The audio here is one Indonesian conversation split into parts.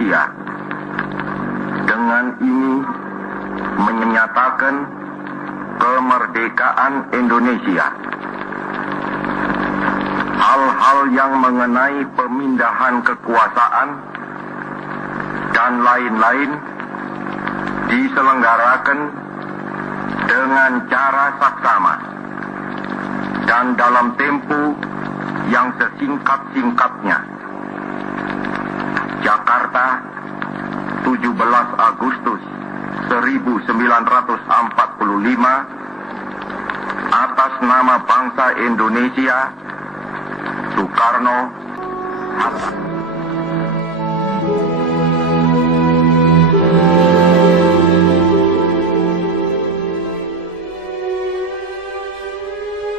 Indonesia. Dengan ini menyatakan kemerdekaan Indonesia. Hal-hal yang mengenai pemindahan kekuasaan dan lain-lain diselenggarakan dengan cara saksama dan dalam tempo yang sesingkat-singkatnya. Jakarta, 17 Agustus 1945, atas nama bangsa Indonesia, Soekarno Hatta.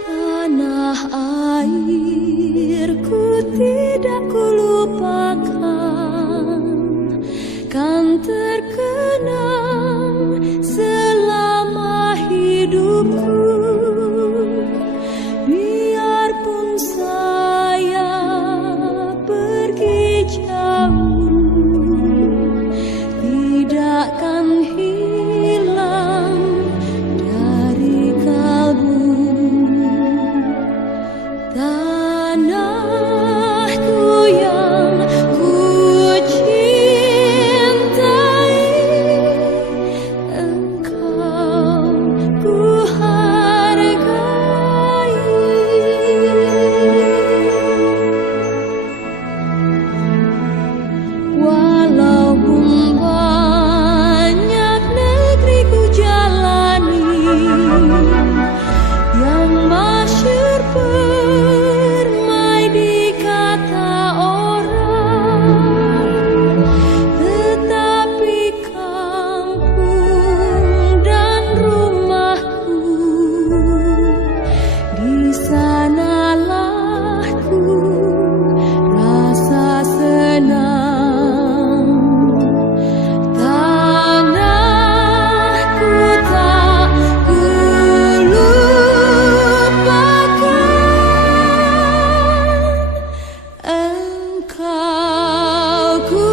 Tanah airku tidak kulupakan, kan terkenang selama hidupku. Biarpun saya pergi jauh, tidakkan hilang dari kalbu. Tanahku yang ku cintai, engkau ku hargai. Walaupun banyak negeri ku jalani, yang masyhur permai di kata orang, tetapi kampung dan rumahku, di sanalah ku rasa senang. Tanahku tak ku lupakan, engkau ku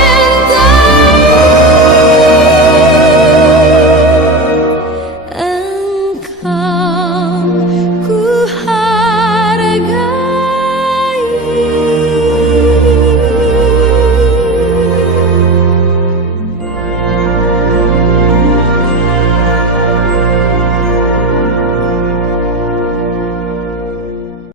cintai, engkau